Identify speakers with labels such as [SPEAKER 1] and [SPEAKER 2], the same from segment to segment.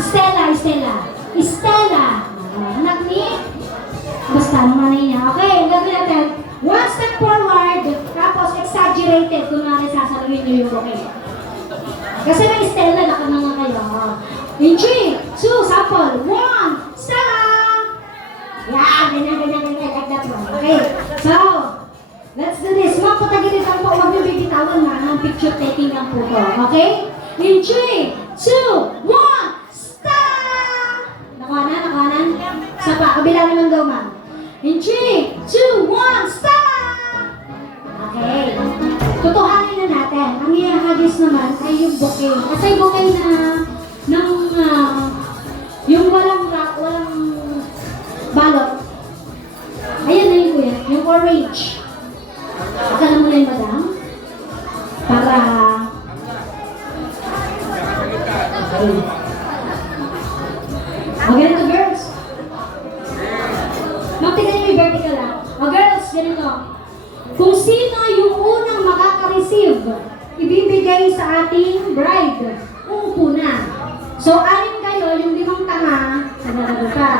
[SPEAKER 1] Stella, Stella. Stella. Anak ni? Basta naman niya. Okay, gagawin natin. One step forward, tapos exaggerated. Kunwari sasaluhin niyo yung bouquet. Kasi may Stella, laka na nga kayo. In 3, 2, sample. 1, Stella! Yeah, ganyan, ganyan, ganyan, like that one. Okay, so, let's do this. Mga patagilid lang po, huwag niyo bibitawan na ng picture taking lang po to. Okay? In 3, 2, Sa pa, kabila naman daw, ma'am. In 3, 2, 1, stop! Okay. Tutuhanin na natin. Ang ihahagis naman ay yung bouquet. Kasi yung bouquet na ng ah, yung walang wrap, walang balot. Ayan na yun kuya, yung orange. Akala mo na yun, madam? Para... Okay. Tingnan niyo yung vertical ah. O girls, ganito. Kung sino yung unang makaka-receive, ibibigay sa ating bride, uupo na. So, anim kayo, yung limang tanga, nagagawa ka.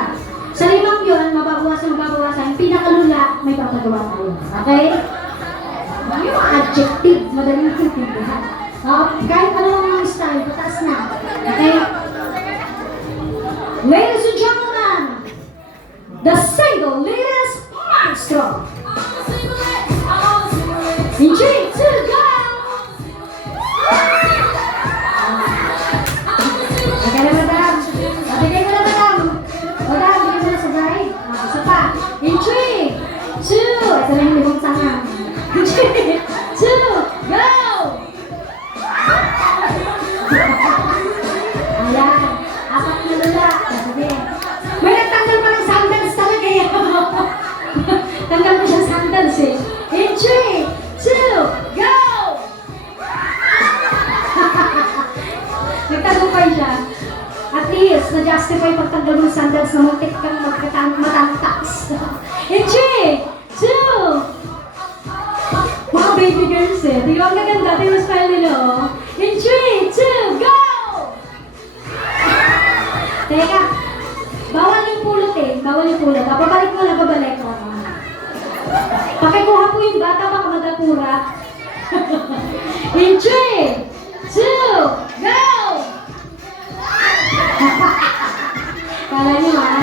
[SPEAKER 1] Sa limang yun, mababawasan, mababawasan, pinakalula, may papagawa tayo. Okay? Yung mga adjective, madaling maintindihan. Uh, kahit ano ang style, pataas Retreat! Eh. In three, two, go! Nagtagumpay siya. At least, na-justify pagtanggal ng sandals na muntik kang magkatang matangtaks. In three, two, mga baby girls eh. Di ba ang gaganda? Di ba style nila oh? In three, two, go! Teka, bawal yung pulot eh. Bawal yung pulot. Ah, Babalik mo na, yung bata, baka magapura. In three, two, go! Kala niyo ha?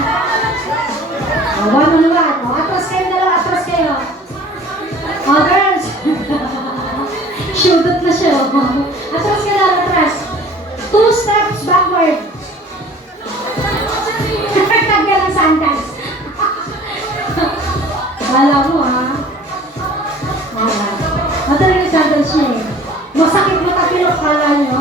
[SPEAKER 1] O, one on one. O, atras kayo dalawa, atras kayo. O, girls. Shudot na siya. o. Atras kayo dalawa, atras. Two steps backward. Tagyan ng sandals. Kala mo ha? Sandals niya eh. Masakit matapilok kala niyo.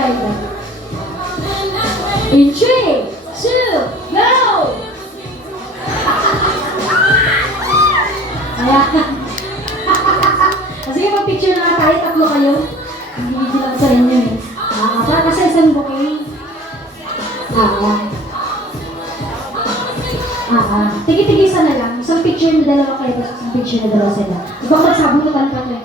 [SPEAKER 1] Kay bride. In 3, 2, go! Ayan. Sige, mag-picture na tayo. Tatlo kayo. Hindi lang sa inyo eh. Ah, para kasi isang bouquet. Ah, ah. Ah, ah. Tigi-tigisan na lang. Isang picture na dalawa kayo, tapos isang picture na dalawa sila. Ibang magsabunutan pa kayo.